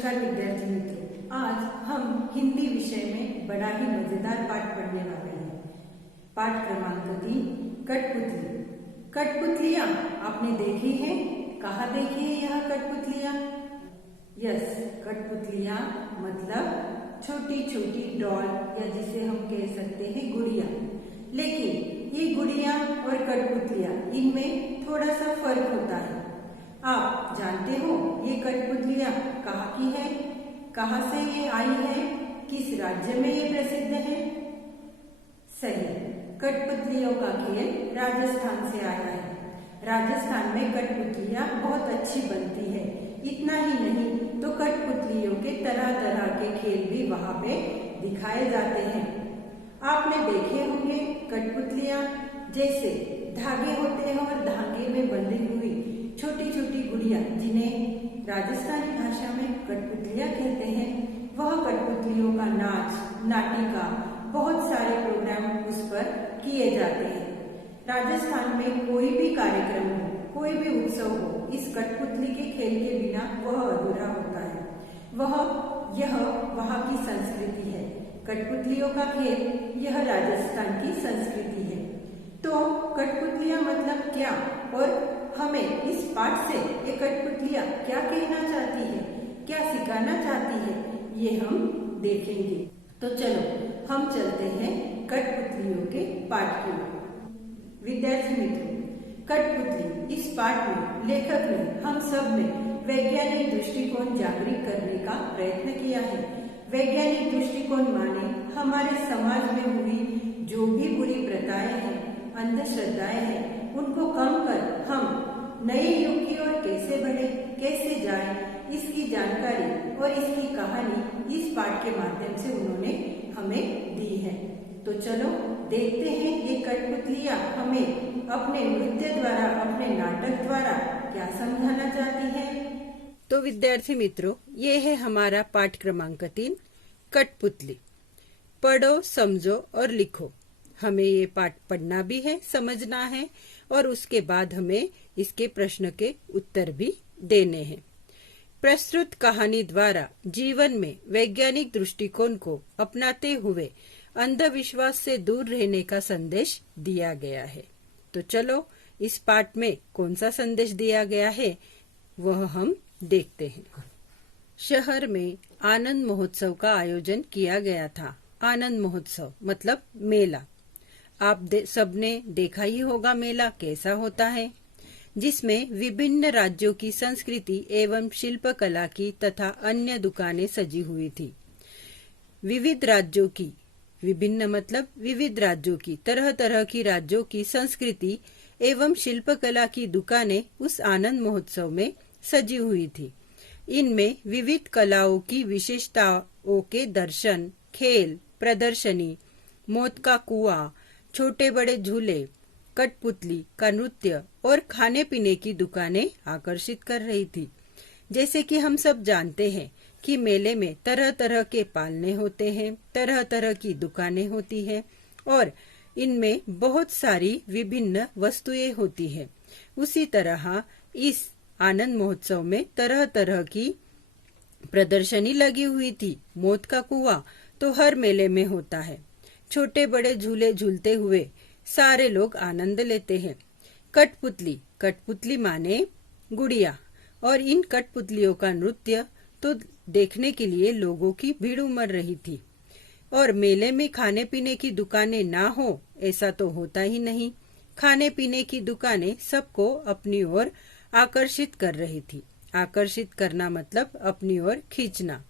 नमस्कार विद्यार्थी मित्रों, आज हम हिंदी विषय में बड़ा ही मजेदार पाठ पढ़ने वाले हैं। पाठ क्रमांक 3, कठपुतली। कठपुतलियाँ आपने देखी है? कहाँ देखी है यह कठपुतलियाँ? यस, कठपुतलियाँ मतलब छोटी छोटी डॉल या जिसे हम कह सकते हैं गुड़िया। लेकिन ये गुड़िया और कठपुतलियाँ इनमें थोड़ा सा फर्क होता है। आप जानते हो ये कठपुतलियाँ कहाँ की है, कहाँ से ये आई है, किस राज्य में ये प्रसिद्ध है? सही, कठपुतलियों का खेल राजस्थान से आया है। राजस्थान में कठपुतलियाँ बहुत अच्छी बनती है। इतना ही नहीं तो कठपुतलियों के तरह तरह के खेल भी वहाँ पे दिखाए जाते हैं। आपने देखे होंगे कठपुतलियाँ जैसे धागे होते हैं और धागे में बंधी हुई छोटी छोटी गुड़िया जिन्हें राजस्थानी भाषा में कठपुतलियाँ कहते हैं, वह कठपुतलियों का नाच, नाटिका, बहुत सारे प्रोग्राम उस पर किए जाते हैं। राजस्थान में कोई भी कार्यक्रम हो, कोई भी उत्सव हो, इस कठपुतली के खेल के बिना वह अधूरा होता है। यह वहाँ की संस्कृति है। कठपुतलियों का खेल यह राजस्थान की संस्कृति है। तो कठपुतलियाँ मतलब क्या और हमें इस पाठ से ये कठपुतलियाँ क्या कहना चाहती है, क्या सिखाना चाहती है, ये हम देखेंगे। तो चलो हम चलते हैं कठपुतलियों के पाठ की ओर। विद्यार्थी मित्रों, कठपुतली इस पाठ में लेखक ने हम सब में वैज्ञानिक दृष्टिकोण जागृत करने का प्रयत्न किया है। वैज्ञानिक दृष्टिकोण माने हमारे समाज में हुई जो भी बुरी प्रथाएं हैं, अंधश्रद्धाएं हैं, उनको कम कर हम नए युग की ओर कैसे बढ़े, कैसे जाए, इसकी जानकारी और इसकी कहानी इस पाठ के माध्यम से उन्होंने हमें दी है। तो चलो देखते हैं ये कठपुतलियाँ हमें अपने नृत्य द्वारा, अपने नाटक द्वारा क्या समझाना चाहती है। तो विद्यार्थी मित्रों, ये है हमारा पाठ क्रमांक 3, कठपुतली। पढ़ो, समझो और लिखो। हमें ये पाठ पढ़ना भी है, समझना है और उसके बाद हमें इसके प्रश्न के उत्तर भी देने हैं। प्रस्तुत कहानी द्वारा जीवन में वैज्ञानिक दृष्टिकोण को अपनाते हुए अंधविश्वास से दूर रहने का संदेश दिया गया है। तो चलो इस पाठ में कौन सा संदेश दिया गया है वह हम देखते हैं। शहर में आनंद महोत्सव का आयोजन किया गया था। आनंद महोत्सव मतलब मेला। आप सबने देखा ही होगा मेला कैसा होता है, जिसमें विभिन्न राज्यों की संस्कृति एवं शिल्पकला की तथा अन्य दुकानें सजी हुई थी। विविध राज्यों की, विभिन्न मतलब विविध राज्यों की, तरह तरह की राज्यों की संस्कृति एवं शिल्पकला की दुकानें उस आनंद महोत्सव में सजी हुई थी। इनमें विविध कलाओं की विशेषताओं के दर्शन, खेल, प्रदर्शनी, मौत का कुआं, छोटे बड़े झूले, कठपुतली का नृत्य और खाने पीने की दुकानें आकर्षित कर रही थी। जैसे कि हम सब जानते हैं कि मेले में तरह तरह के पालने होते हैं, तरह तरह की दुकानें होती हैं और इनमें बहुत सारी विभिन्न वस्तुएं होती हैं। उसी तरह इस आनंद महोत्सव में तरह तरह की प्रदर्शनी लगी हुई थी। मौत का कुआं तो हर मेले में होता है। छोटे बड़े झूले झूलते हुए सारे लोग आनंद लेते हैं। कठपुतली, कठपुतली माने गुड़िया, और इन कठपुतलियों का नृत्य तो देखने के लिए लोगों की भीड़ उमड़ रही थी। और मेले में खाने पीने की दुकानें ना हो ऐसा तो होता ही नहीं। खाने पीने की दुकानें सबको अपनी ओर आकर्षित कर रही थी। आकर्षित करना मतलब अपनी ओर खींचना।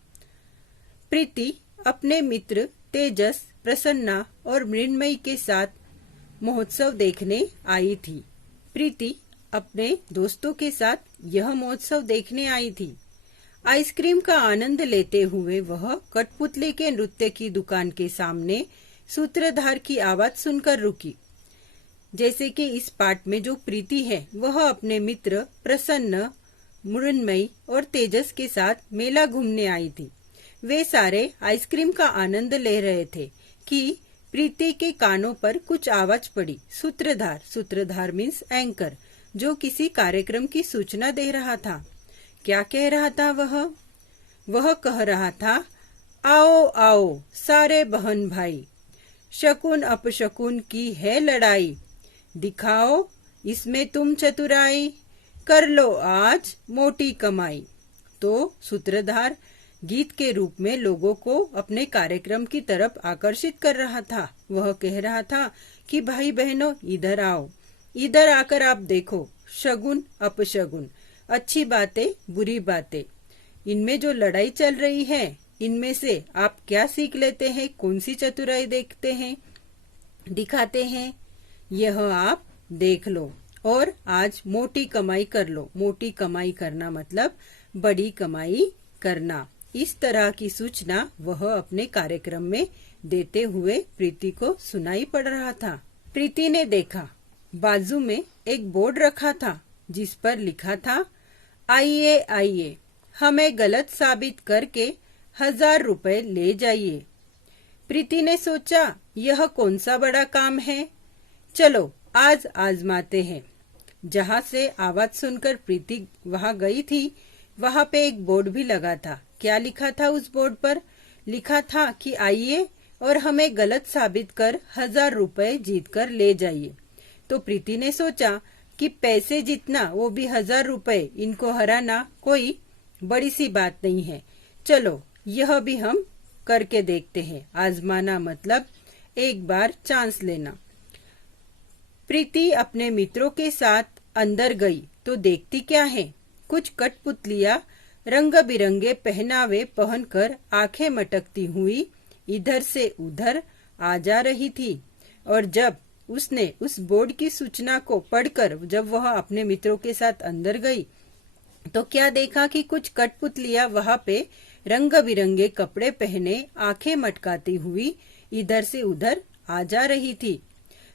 प्रीति अपने मित्र तेजस, प्रसन्ना और मृण्मयी के साथ महोत्सव देखने आई थी। प्रीति अपने दोस्तों के साथ यह महोत्सव देखने आई थी। आइसक्रीम का आनंद लेते हुए वह कठपुतली के नृत्य की दुकान के सामने सूत्रधार की आवाज सुनकर रुकी। जैसे कि इस पाठ में जो प्रीति है वह अपने मित्र प्रसन्न, मृण्मयी और तेजस के साथ मेला घूमने आई थी। वे सारे आइसक्रीम का आनंद ले रहे थे कि प्रीति के कानों पर कुछ आवाज पड़ी। सूत्रधार, सूत्रधार मीन्स एंकर, जो किसी कार्यक्रम की सूचना दे रहा था। क्या कह रहा था वह कह रहा था, आओ आओ सारे बहन भाई, शकुन अपशकुन की है लड़ाई, दिखाओ इसमें तुम चतुराई, कर लो आज मोटी कमाई। तो सूत्रधार गीत के रूप में लोगों को अपने कार्यक्रम की तरफ आकर्षित कर रहा था। वह कह रहा था कि भाई बहनों इधर आओ, इधर आकर आप देखो शगुन अपशगुन, अच्छी बातें बुरी बातें, इनमें जो लड़ाई चल रही है इनमें से आप क्या सीख लेते हैं, कौन सी चतुराई देखते हैं, दिखाते हैं, यह आप देख लो और आज मोटी कमाई कर लो। मोटी कमाई करना मतलब बड़ी कमाई करना। इस तरह की सूचना वह अपने कार्यक्रम में देते हुए प्रीति को सुनाई पड़ रहा था। प्रीति ने देखा बाजू में एक बोर्ड रखा था जिस पर लिखा था, आइए आइए हमें गलत साबित करके 1000 रुपए ले जाइए। प्रीति ने सोचा यह कौन सा बड़ा काम है, चलो आज आजमाते हैं। जहाँ से आवाज सुनकर प्रीति वहाँ गई थी वहाँ पे एक बोर्ड भी लगा था। क्या लिखा था उस बोर्ड पर? लिखा था कि आइए और हमें गलत साबित कर 1000 रुपए जीत कर ले जाइए। तो प्रीति ने सोचा कि पैसे जीतना वो भी 1000 रुपए, इनको हराना कोई बड़ी सी बात नहीं है, चलो यह भी हम करके देखते हैं। आजमाना मतलब एक बार चांस लेना। प्रीति अपने मित्रों के साथ अंदर गई तो देखती क्या है, कुछ कठपुतलियां रंग बिरंगे पहनावे पहनकर आंखें मटकती हुई इधर से उधर आ जा रही थी। और जब उसने उस बोर्ड की सूचना को पढ़कर जब वह अपने मित्रों के साथ अंदर गई तो क्या देखा कि कुछ कठपुतलियां वहां पे रंग बिरंगे कपड़े पहने आंखें मटकाती हुई इधर से उधर आ जा रही थी।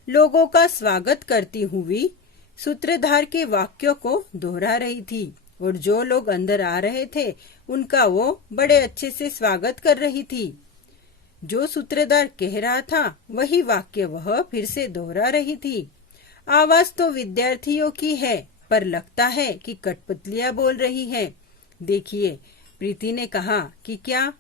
लोगों का स्वागत करती हुई सूत्रधार के वाक्यों को दोहरा रही थी और जो लोग अंदर आ रहे थे उनका वो बड़े अच्छे से स्वागत कर रही थी। जो सूत्रधार कह रहा था वही वाक्य वह फिर से दोहरा रही थी। आवाज तो विद्यार्थियों की है पर लगता है कि कठपुतलियां बोल रही है। देखिए, प्रीति ने कहा कि क्या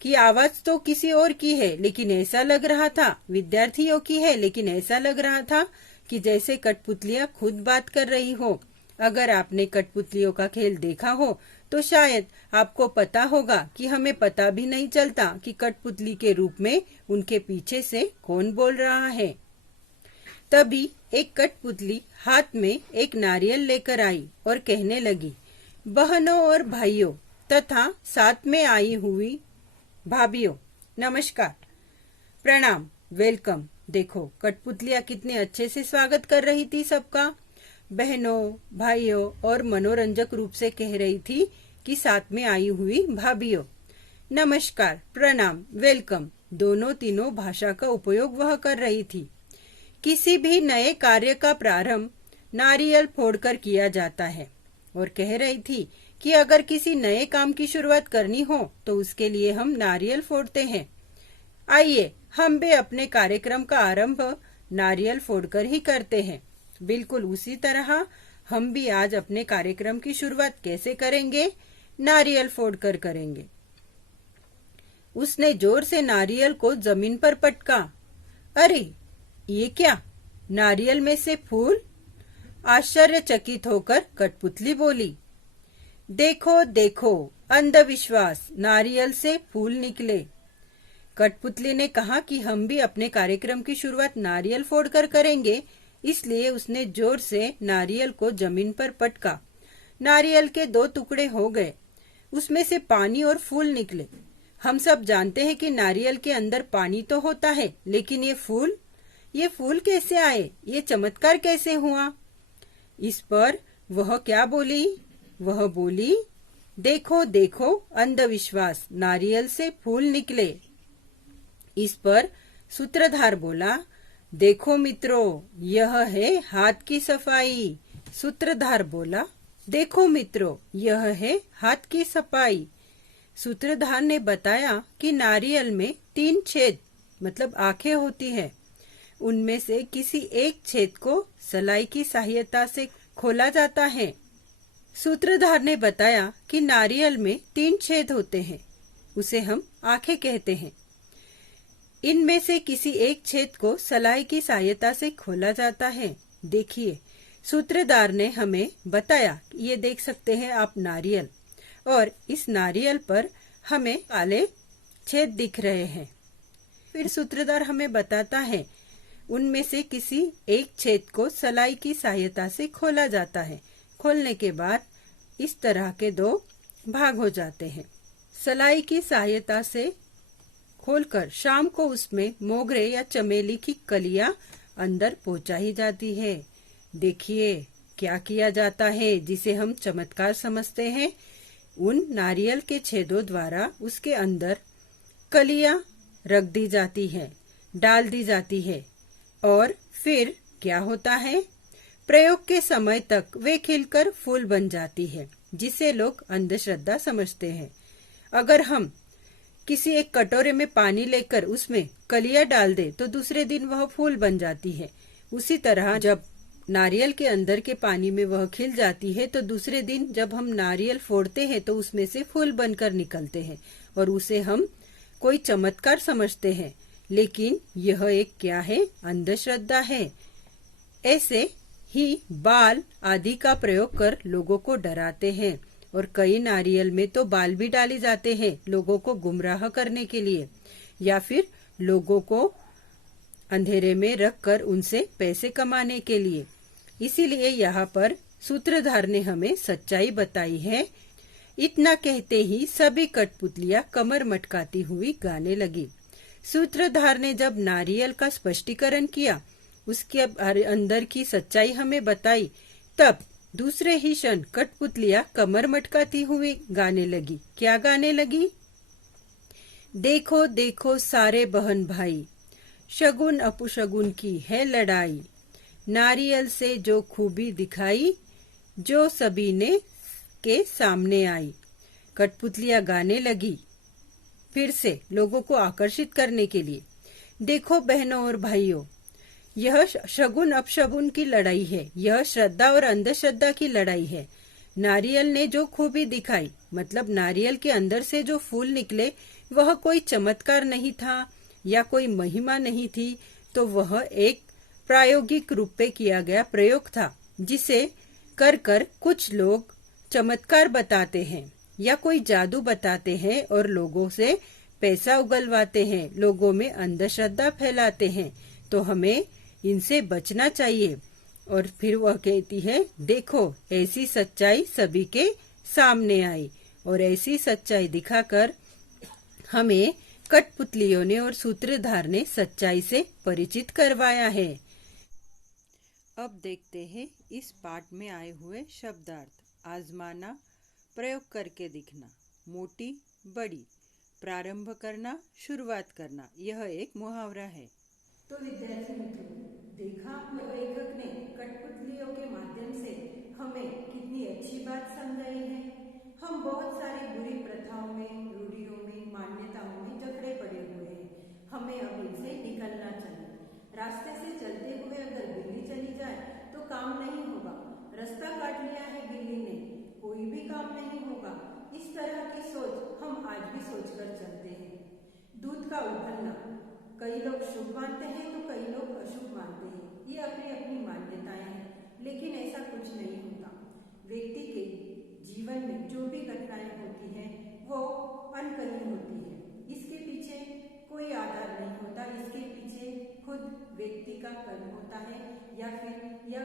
कि आवाज तो किसी और की है लेकिन ऐसा लग रहा था, विद्यार्थियों की है लेकिन ऐसा लग रहा था कि जैसे कठपुतलियां खुद बात कर रही हो। अगर आपने कठपुतलियों का खेल देखा हो तो शायद आपको पता होगा कि हमें पता भी नहीं चलता कि कठपुतली के रूप में उनके पीछे से कौन बोल रहा है। तभी एक कठपुतली हाथ में एक नारियल लेकर आई और कहने लगी, बहनों और भाइयों तथा साथ में आई हुई भाभियों, नमस्कार, प्रणाम, वेलकम। देखो कठपुतलियां कितने अच्छे से स्वागत कर रही थी सबका। बहनों, भाइयों और मनोरंजक रूप से कह रही थी कि साथ में आई हुई भाभियों, नमस्कार, प्रणाम, वेलकम, दोनों तीनों भाषा का उपयोग वह कर रही थी। किसी भी नए कार्य का प्रारंभ नारियल फोड़कर किया जाता है और कह रही थी कि अगर किसी नए काम की शुरुआत करनी हो तो उसके लिए हम नारियल फोड़ते हैं। आइए हम भी अपने कार्यक्रम का आरंभ नारियल फोड़कर ही करते हैं। बिल्कुल उसी तरह हम भी आज अपने कार्यक्रम की शुरुआत कैसे करेंगे? नारियल फोड़कर करेंगे। उसने जोर से नारियल को जमीन पर पटका। अरे ये क्या, नारियल में से फूल? आश्चर्यचकित होकर कठपुतली बोली, देखो देखो, अंधविश्वास, नारियल से फूल निकले। कठपुतली ने कहा कि हम भी अपने कार्यक्रम की शुरुआत नारियल फोड़कर करेंगे, इसलिए उसने जोर से नारियल को जमीन पर पटका। नारियल के 2 टुकड़े हो गए, उसमें से पानी और फूल निकले। हम सब जानते हैं कि नारियल के अंदर पानी तो होता है, लेकिन ये फूल कैसे आए? ये चमत्कार कैसे हुआ? इस पर वह क्या बोली? वह बोली, देखो देखो, अंधविश्वास, नारियल से फूल निकले। इस पर सूत्रधार बोला, देखो मित्रों, यह है हाथ की सफाई। सूत्रधार बोला, देखो मित्रों, यह है हाथ की सफाई। सूत्रधार ने बताया कि नारियल में 3 छेद मतलब आंखें होती है। उनमें से किसी एक छेद को सलाई की सहायता से खोला जाता है। सूत्रधार ने बताया कि नारियल में 3 छेद होते हैं, उसे हम आंखें कहते हैं। इनमें से किसी एक छेद को सलाई की सहायता से खोला जाता है। देखिए, सूत्रधार ने हमें बताया, ये देख सकते हैं आप नारियल, और इस नारियल पर हमें काले छेद दिख रहे हैं। फिर सूत्रधार हमें बताता है उनमें से किसी एक छेद को सलाई की सहायता से खोला जाता है। खोलने के बाद इस तरह के 2 भाग हो जाते हैं। सलाई की सहायता से खोलकर शाम को उसमें मोगरे या चमेली की कलियां अंदर पहुंचाई जाती है। देखिए क्या किया जाता है, जिसे हम चमत्कार समझते हैं। उन नारियल के छेदों द्वारा उसके अंदर कलियां रख दी जाती है, डाल दी जाती है, और फिर क्या होता है, प्रयोग के समय तक वे खिलकर फूल बन जाती है, जिसे लोग अंधश्रद्धा समझते हैं। अगर हम किसी एक कटोरे में पानी लेकर उसमें कलियां डाल दे तो दूसरे दिन वह फूल बन जाती है। उसी तरह जब नारियल के अंदर के पानी में वह खिल जाती है तो दूसरे दिन जब हम नारियल फोड़ते हैं तो उसमें से फूल बनकर निकलते हैं, और उसे हम कोई चमत्कार समझते हैं। लेकिन यह एक क्या है, अंधश्रद्धा है। ऐसे ही बाल आदि का प्रयोग कर लोगों को डराते हैं, और कई नारियल में तो बाल भी डाले जाते हैं लोगों को गुमराह करने के लिए, या फिर लोगों को अंधेरे में रखकर उनसे पैसे कमाने के लिए। इसीलिए यहाँ पर सूत्रधार ने हमें सच्चाई बताई है। इतना कहते ही सभी कठपुतलियां कमर मटकाती हुई गाने लगी। सूत्रधार ने जब नारियल का स्पष्टीकरण किया, उसके अंदर की सच्चाई हमें बताई, तब दूसरे ही क्षण कठपुतलियां कमर मटकाती हुई गाने लगी। क्या गाने लगी? देखो देखो सारे बहन भाई, शगुन अपशगुन की है लड़ाई, नारियल से जो खूबी दिखाई, जो सभी ने के सामने आई। कठपुतलियां गाने लगी फिर से लोगों को आकर्षित करने के लिए। देखो बहनों और भाइयों, यह शगुन अपशगुन की लड़ाई है, यह श्रद्धा और अंधश्रद्धा की लड़ाई है। नारियल ने जो खूबी दिखाई, मतलब नारियल के अंदर से जो फूल निकले, वह कोई चमत्कार नहीं था या कोई महिमा नहीं थी, तो वह एक प्रायोगिक रूप पे किया गया प्रयोग था, जिसे कर कर कुछ लोग चमत्कार बताते हैं या कोई जादू बताते हैं और लोगों से पैसा उगलवाते हैं, लोगों में अंधश्रद्धा फैलाते हैं। तो हमें इनसे बचना चाहिए। और फिर वह कहती है, देखो ऐसी सच्चाई सभी के सामने आई, और ऐसी सच्चाई दिखाकर हमें कठपुतलियों ने और सूत्रधार ने सच्चाई से परिचित करवाया है। अब देखते हैं इस पाठ में आए हुए शब्दार्थ। आजमाना, प्रयोग करके दिखना, मोटी बड़ी, प्रारंभ करना, शुरुआत करना, यह एक मुहावरा है। तो विद्यार्थी मित्रों, देखा लेखक ने कठपुतलियों के माध्यम से हमें कितनी अच्छी बात समझाई है। हम बहुत सारी बुरी प्रथाओं में, रूढ़ियों में, मान्यताओं में जकड़े पड़े हुए हैं। हमें अब इनसे निकलना चाहिए। रास्ते से चलते हुए अगर बिल्ली चली जाए तो काम नहीं होगा। रास्ता काट लिया है बिल्ली ने, कोई भी काम नहीं होगा। इस तरह की सोच हम आज भी सोचकर चलते हैं। दूध का उबलना, कई लोग शुभ मानते हैं तो कई लोग अशुभ मानते हैं। ये अपनी अपनी मान्यताएं हैं, लेकिन ऐसा कुछ नहीं होता। व्यक्ति के जीवन में जो भी घटनाएं होती हैं वो अनकही होती है। इसके पीछे कोई आधार नहीं होता, इसके पीछे खुद व्यक्ति का कर्म होता है या फिर या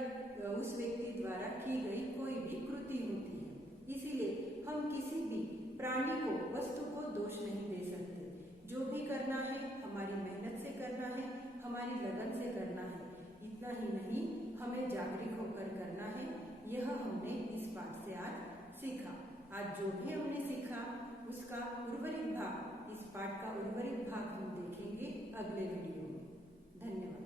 उस व्यक्ति द्वारा की गई कोई भी कृति होती है। इसीलिए हम किसी भी प्राणी को, वस्तु को दोष नहीं दे सकते। जो भी करना है हमारी मेहनत से करना है, हमारी लगन से करना है। इतना ही नहीं, हमें जागरूक होकर करना है। यह हमने इस पाठ से आज सीखा। आज जो भी हमने सीखा उसका उर्वरित भाग, इस पाठ का उर्वरित भाग हम देखेंगे अगले वीडियो में। धन्यवाद।